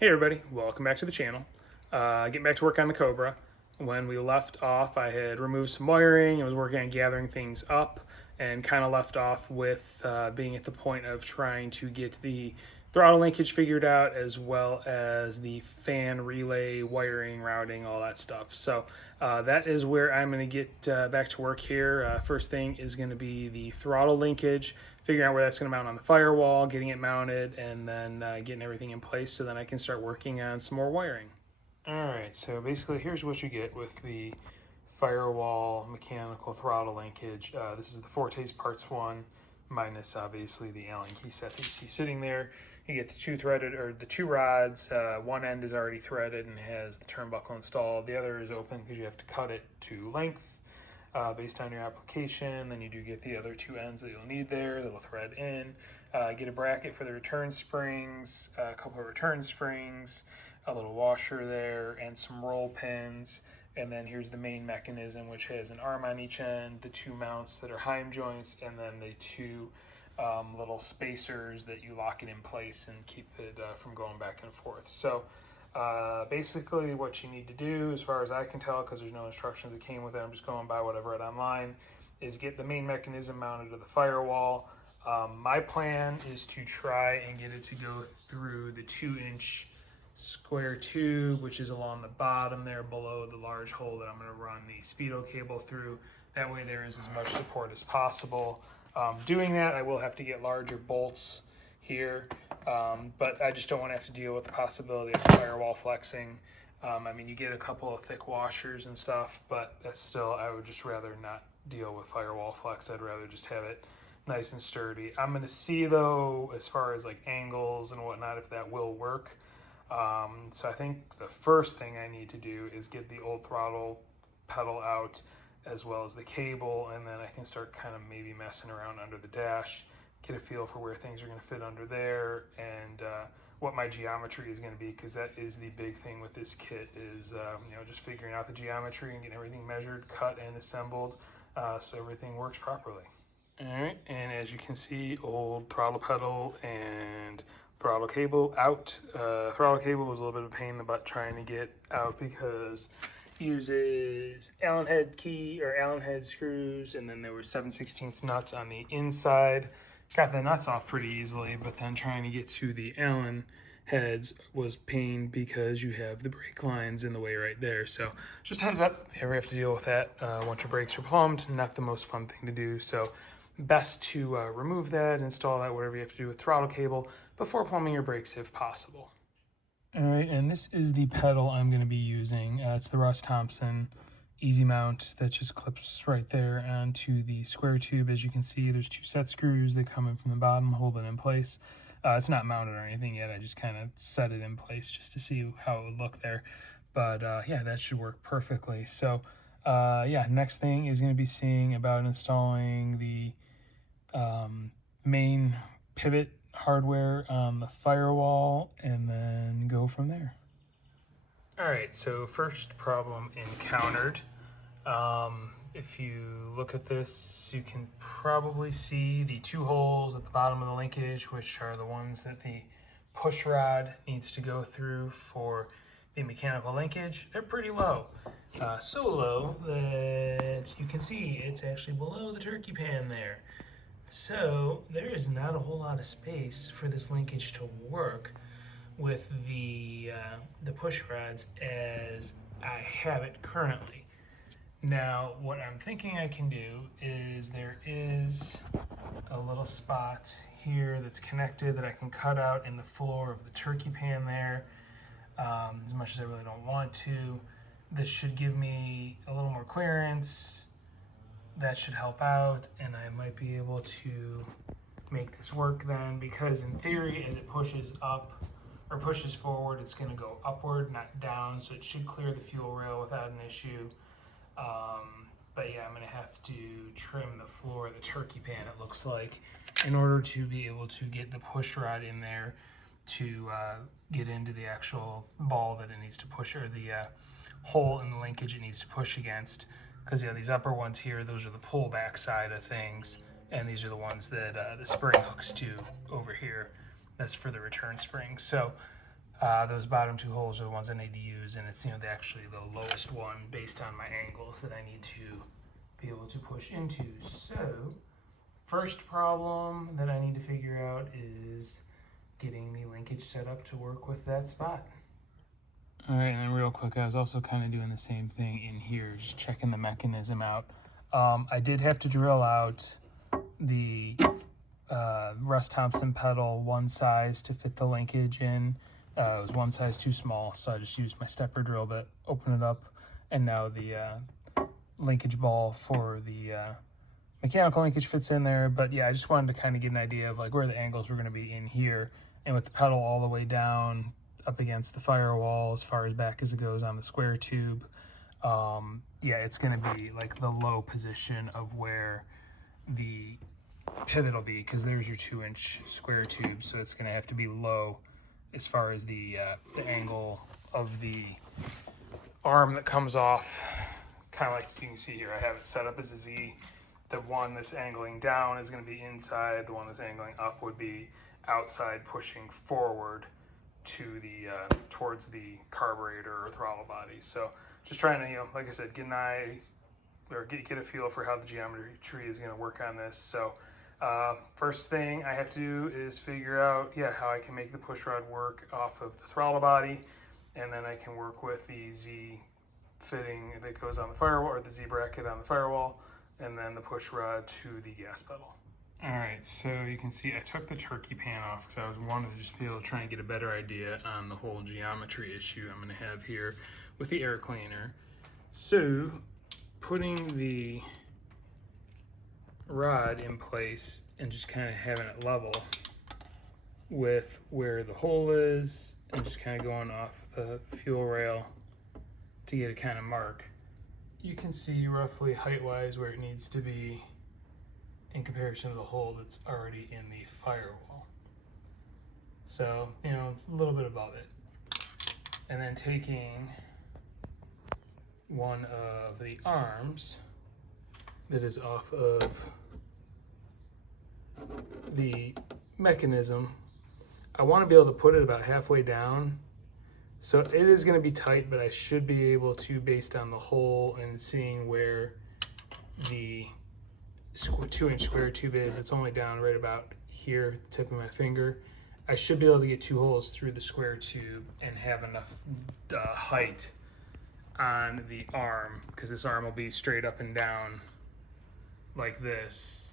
Hey everybody, welcome back to the channel. Getting back to work on the Cobra. When we left off, I had removed some wiring. I was working on gathering things up and kind of left off with being at the point of trying to get the throttle linkage figured out, as well as the fan relay wiring, routing, all that stuff. So that is where I'm going to get back to work here. First thing is going to be the throttle linkage, figuring out where that's going to mount on the firewall, getting it mounted, and then getting everything in place so then I can start working on some more wiring. All right, so basically here's what you get with the firewall mechanical throttle linkage. This is the Forte's Parts 1, minus obviously the Allen key set that you see sitting there. You get the two rods. One end is already threaded and has the turnbuckle installed. The other is open because you have to cut it to length based on your application. Then you do get the other two ends that you'll need there that'll thread in. Get a bracket for the return springs, a couple of return springs, a little washer there, and some roll pins. And then here's the main mechanism, which has an arm on each end, the two mounts that are Heim joints, and then the two little spacers that you lock it in place and keep it from going back and forth. So basically what you need to do, as far as I can tell, because there's no instructions that came with it, I'm just going by what I've read online, is get the main mechanism mounted to the firewall. My plan is to try and get it to go through the 2-inch square tube, which is along the bottom there below the large hole that I'm going to run the speedo cable through. That way there is as much support as possible. Doing that, I will have to get larger bolts here, but I just don't want to have to deal with the possibility of firewall flexing. I mean, you get a couple of thick washers and stuff, but that's still, I would just rather not deal with firewall flex. I'd rather just have it nice and sturdy. I'm going to see, though, as far as like angles and whatnot, if that will work. So I think the first thing I need to do is get the old throttle pedal out, as well as the cable, and then I can start kind of maybe messing around under the dash, get a feel for where things are going to fit under there, and what my geometry is going to be, because that is the big thing with this kit is just figuring out the geometry and getting everything measured, cut, and assembled so everything works properly. All right, and as you can see, old throttle pedal and throttle cable out. Throttle cable was a little bit of a pain in the butt trying to get out because it uses Allen head key or Allen head screws, and then there were 7/16 nuts on the inside. Got the nuts off pretty easily, but then trying to get to the Allen heads was pain because you have the brake lines in the way right there. So just heads up, if you ever have to deal with that once your brakes are plumbed, not the most fun thing to do. So best to remove that, install that, whatever you have to do with throttle cable before plumbing your brakes if possible. All right, and this is the pedal I'm going to be using. It's the Russ Thompson easy mount that just clips right there onto the square tube. As you can see, there's two set screws that come in from the bottom, hold it in place. It's not mounted or anything yet. I just kind of set it in place just to see how it would look there. But yeah, that should work perfectly. So yeah, next thing is going to be seeing about installing the main pivot hardware on the firewall, and then go from there. All right, so first problem encountered. If you look at this, you can probably see the two holes at the bottom of the linkage, which are the ones that the push rod needs to go through for the mechanical linkage. They're pretty low. So low that you can see it's actually below the turkey pan there. So there is not a whole lot of space for this linkage to work with the push rods as I have it currently. Now, what I'm thinking I can do is there is a little spot here that's connected that I can cut out in the floor of the turkey pan there, as much as I really don't want to. This should give me a little more clearance. That should help out, and I might be able to make this work then, because in theory, as it pushes up or pushes forward, it's going to go upward, not down, so it should clear the fuel rail without an issue. But yeah, I'm going to have to trim the floor of the turkey pan, it looks like, in order to be able to get the push rod in there to get into the actual ball that it needs to push, or the hole in the linkage it needs to push against. Because these upper ones here, those are the pullback side of things, and these are the ones that the spring hooks to over here. That's for the return spring. So Those bottom two holes are the ones I need to use, and it's, actually the lowest one based on my angles that I need to be able to push into. So, first problem that I need to figure out is getting the linkage set up to work with that spot. All right, and then real quick, I was also kind of doing the same thing in here, just checking the mechanism out. I did have to drill out the Russ Thompson pedal one size to fit the linkage in. It was one size too small, so I just used my stepper drill to open it up. And now the linkage ball for the mechanical linkage fits in there. But yeah, I just wanted to kind of get an idea of like where the angles were going to be in here. And with the pedal all the way down up against the firewall as far as back as it goes on the square tube, yeah, it's going to be like the low position of where the pivot will be, because there's your 2-inch square tube, so it's going to have to be low as far as the angle of the arm that comes off. Kind of like you can see here, I have it set up as a Z. The one that's angling down is going to be inside. The one that's angling up would be outside, pushing forward to the towards the carburetor or throttle body. So just trying to, like I said, get an eye or get a feel for how the geometry is going to work on this. So first thing I have to do is figure out, how I can make the push rod work off of the throttle body, and then I can work with the Z fitting that goes on the firewall, or the Z bracket on the firewall, and then the push rod to the gas pedal. All right, so you can see I took the turkey pan off because I wanted to just be able to try and get a better idea on the whole geometry issue I'm going to have here with the air cleaner. So putting the rod in place and just kind of having it level with where the hole is, and just kind of going off the fuel rail to get a kind of mark. You can see roughly height-wise where it needs to be in comparison to the hole that's already in the firewall. So, a little bit above it. And then taking one of the arms that is off of the mechanism, I want to be able to put it about halfway down. So it is going to be tight, but I should be able to, based on the hole and seeing where the 2-inch square tube is, it's only down right about here, the tip of my finger. I should be able to get 2 holes through the square tube and have enough height on the arm, because this arm will be straight up and down like this.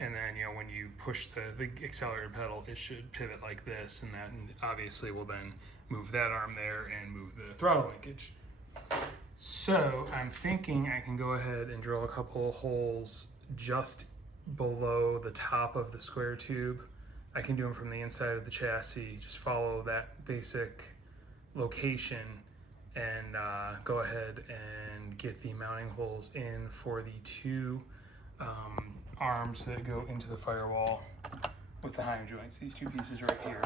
And then, when you push the accelerator pedal, it should pivot like this, and that obviously will then move that arm there and move the throttle linkage. So I'm thinking I can go ahead and drill a couple of holes just below the top of the square tube. I can do them from the inside of the chassis, just follow that basic location, and go ahead and get the mounting holes in for the 2 arms that go into the firewall with the heim joints, these 2 pieces right here.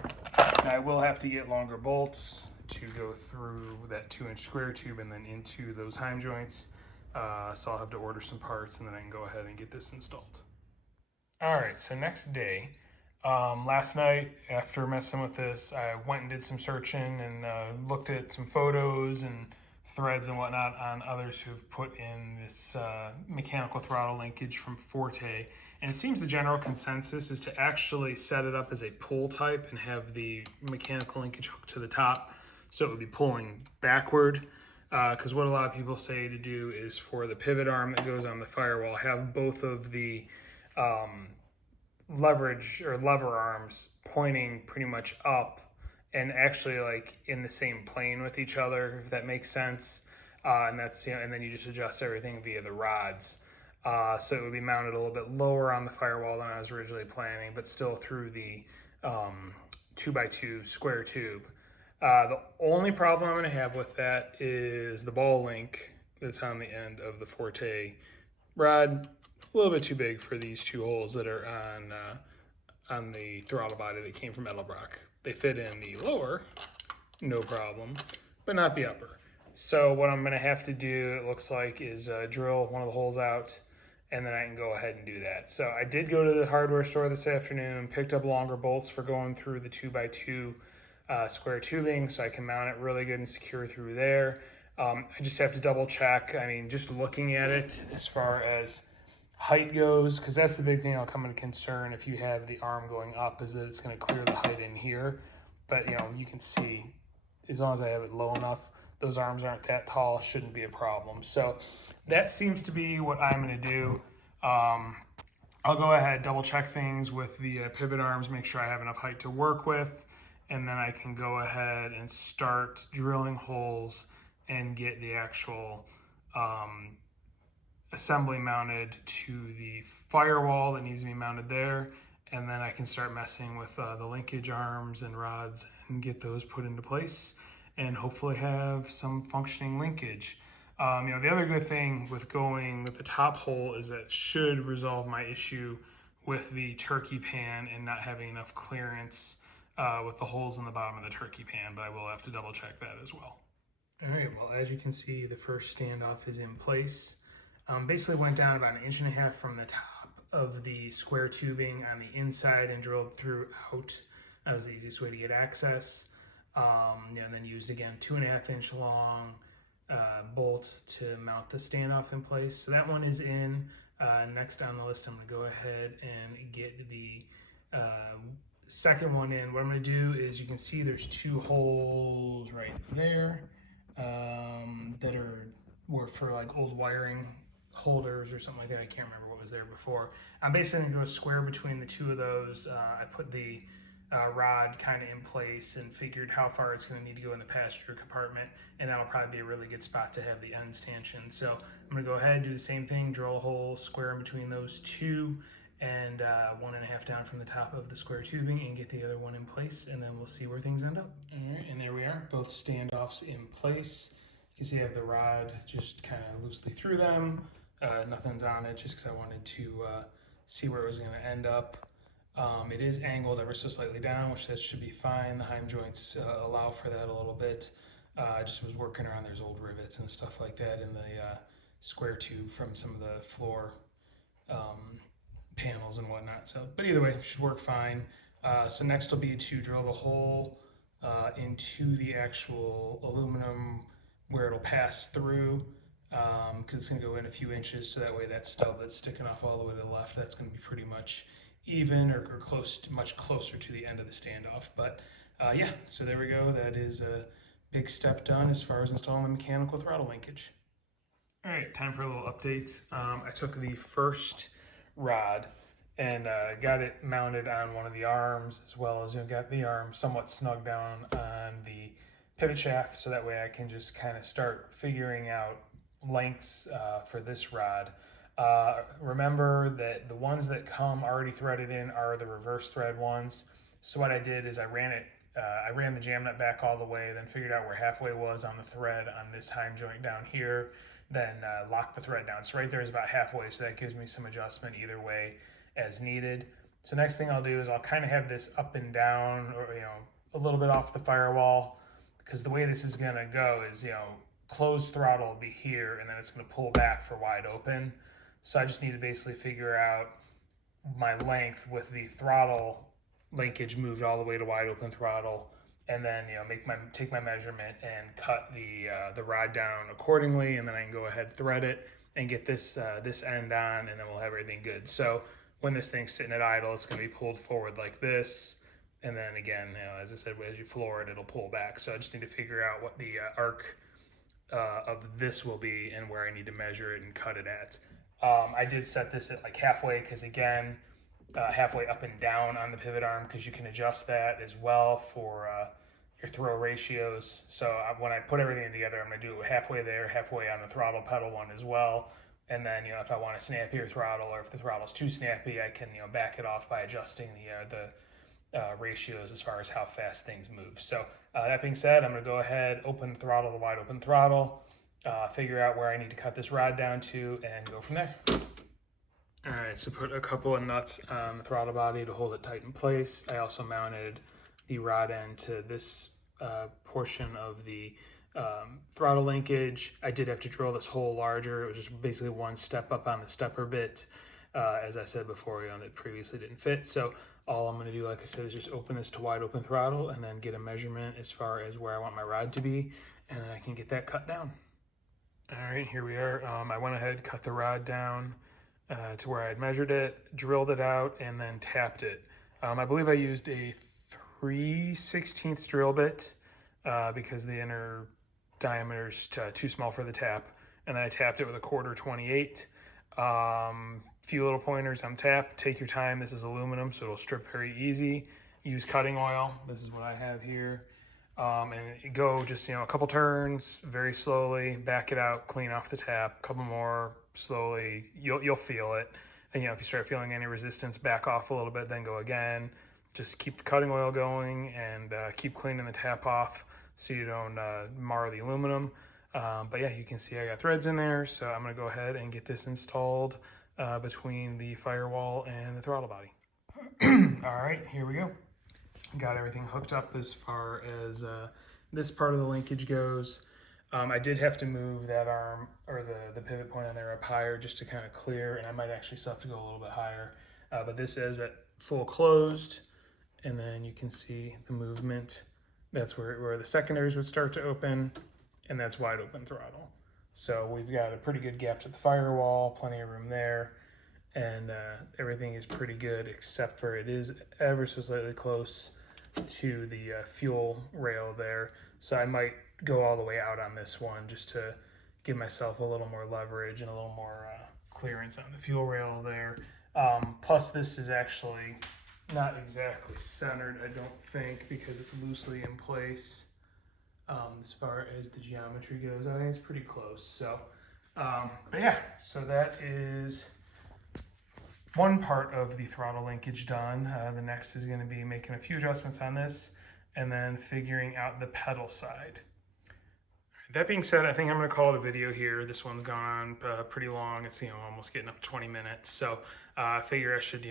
Now I will have to get longer bolts to go through that 2-inch square tube and then into those heim joints. So I'll have to order some parts, and then I can go ahead and get this installed. All right, so next day, last night after messing with this, I went and did some searching and looked at some photos and threads and whatnot on others who've put in this mechanical throttle linkage from Forte. And it seems the general consensus is to actually set it up as a pull type and have the mechanical linkage hooked to the top, so it would be pulling backward. Because what a lot of people say to do is for the pivot arm that goes on the firewall, have both of the leverage or lever arms pointing pretty much up and actually like in the same plane with each other, if that makes sense. And that's, and then you just adjust everything via the rods. So it would be mounted a little bit lower on the firewall than I was originally planning, but still through the 2x2 square tube. The only problem I'm going to have with that is the ball link that's on the end of the Forte rod. A little bit too big for these 2 holes that are on the throttle body that came from Edelbrock. They fit in the lower, no problem, but not the upper. So what I'm going to have to do, it looks like, is drill one of the holes out, and then I can go ahead and do that. So I did go to the hardware store this afternoon, picked up longer bolts for going through the 2x2 square tubing so I can mount it really good and secure through there. I just have to double check. I mean, just looking at it as far as height goes, because that's the big thing that'll come into concern if you have the arm going up, is that it's going to clear the height in here. But you can see, as long as I have it low enough, those arms aren't that tall, shouldn't be a problem. So that seems to be what I'm going to do. I'll go ahead, double check things with the pivot arms, make sure I have enough height to work with, and then I can go ahead and start drilling holes and get the actual assembly mounted to the firewall that needs to be mounted there. And then I can start messing with the linkage arms and rods and get those put into place and hopefully have some functioning linkage. The other good thing with going with the top hole is that it should resolve my issue with the turkey pan and not having enough clearance with the holes in the bottom of the turkey pan, but I will have to double check that as well. All right, well, as you can see, the first standoff is in place. Basically went down about 1.5 inches from the top of the square tubing on the inside and drilled throughout. That was the easiest way to get access. And then used again 2.5-inch long bolts to mount the standoff in place. So that one is in. Next on the list, I'm going to go ahead and get the second one in. What I'm going to do is, you can see there's 2 holes right there that were for like old wiring holders or something like that. I can't remember what was there before. I'm basically going to go square between the 2 of those. I put the rod kind of in place and figured how far it's going to need to go in the passenger compartment, and that'll probably be a really good spot to have the end stanchion. So I'm going to go ahead and do the same thing, drill a hole square in between those 2 and 1.5 down from the top of the square tubing and get the other one in place, and then we'll see where things end up. All right, and there we are, both standoffs in place. You can see I have the rod just kind of loosely through them. Nothing's on it, just because I wanted to see where it was going to end up. It is angled ever so slightly down, which that should be fine. The heim joints allow for that a little bit. I just was working around, there's old rivets and stuff like that in the square tube from some of the floor panels and whatnot. So, but either way, it should work fine. So next will be to drill the hole into the actual aluminum where it'll pass through, because it's going to go in a few inches, so that way that stub that's sticking off all the way to the left, that's going to be pretty much even or close to, much closer to the end of the standoff. But yeah, so there we go. That is a big step done as far as installing the mechanical throttle linkage. All right, time for a little update. I took the first rod and got it mounted on one of the arms, as well as got the arm somewhat snug down on the pivot shaft, so that way I can just kind of start figuring out lengths for this rod. Remember that the ones that come already threaded in are the reverse thread ones. So what I did is I ran the jam nut back all the way, then figured out where halfway was on the thread on this heim joint down here, then locked the thread down. So right there is about halfway, so that gives me some adjustment either way as needed. So next thing I'll do is I'll kind of have this up and down, or a little bit off the firewall, because the way this is going to go is, closed throttle will be here, and then it's going to pull back for wide open. So I just need to basically figure out my length with the throttle linkage moved all the way to wide open throttle, and then take my measurement and cut the rod down accordingly, and then I can go ahead, thread it, and get this end on, and then we'll have everything good. So when this thing's sitting at idle, it's going to be pulled forward like this, and then again, as I said, as you floor it, it'll pull back. So I just need to figure out what the arc of this will be and where I need to measure it and cut it at. I did set this at like halfway, because again, halfway up and down on the pivot arm, because you can adjust that as well for your throw ratios. So when I put everything together, I'm going to do it halfway there, halfway on the throttle pedal one as well. And then, if I want a snappier throttle, or if the throttle's too snappy, I can, back it off by adjusting the ratios as far as how fast things move. So that being said, I'm going to go ahead, open the throttle to wide open throttle, figure out where I need to cut this rod down to, and go from there. All right, so put a couple of nuts on the throttle body to hold it tight in place. I also mounted the rod end to this portion of the throttle linkage. I did have to drill this hole larger. It was just basically one step up on the stepper bit, as I said before, that previously didn't fit. So All I'm gonna do, like I said, is just open this to wide open throttle and then get a measurement as far as where I want my rod to be, and then I can get that cut down. All right, here we are. I went ahead, cut the rod down to where I had measured it, drilled it out, and then tapped it. I believe I used a 3/16 drill bit because the inner diameter is too small for the tap. And then I tapped it with a 1/4 28. Few little pointers on tap. Take your time. This is aluminum, so it'll strip very easy. Use cutting oil. This is what I have here. And go just, a couple turns, very slowly, back it out, clean off the tap, couple more, slowly, you'll feel it. And, if you start feeling any resistance, back off a little bit, then go again. Just keep the cutting oil going and keep cleaning the tap off so you don't mar the aluminum. But yeah, you can see I got threads in there, so I'm gonna go ahead and get this installed between the firewall and the throttle body. All right, here we go. Got everything hooked up as far as this part of the linkage goes. I did have to move that arm or the pivot point on there up higher just to kind of clear, and I might actually still have to go a little bit higher. But this is at full closed, and then you can see the movement. That's where the secondaries would start to open, and that's wide open throttle. So we've got a pretty good gap to the firewall, plenty of room there, and everything is pretty good except for it is ever so slightly close to the fuel rail there. So I might go all the way out on this one just to give myself a little more leverage and a little more clearance on the fuel rail there. Plus this is actually not exactly centered, I don't think, because it's loosely in place. As far as the geometry goes, I think it's pretty close. So, but yeah, so that is one part of the throttle linkage done. The next is going to be making a few adjustments on this and then figuring out the pedal side. That being said, I think I'm going to call it a video here. This one's gone on pretty long. It's almost getting up to 20 minutes. So I figure I should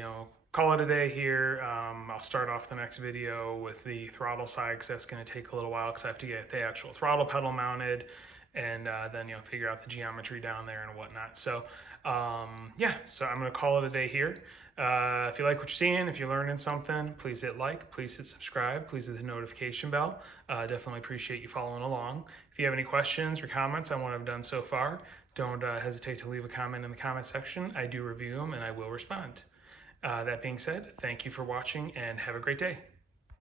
call it a day here. I'll start off the next video with the throttle side because that's going to take a little while because I have to get the actual throttle pedal mounted and then figure out the geometry down there and whatnot. So yeah, so I'm going to call it a day here. If you like what you're seeing, if you're learning something, please hit like, please hit subscribe, please hit the notification bell. Definitely appreciate you following along. If you have any questions or comments on what I've done so far, don't hesitate to leave a comment in the comment section. I do review them and I will respond. That being said, thank you for watching and have a great day.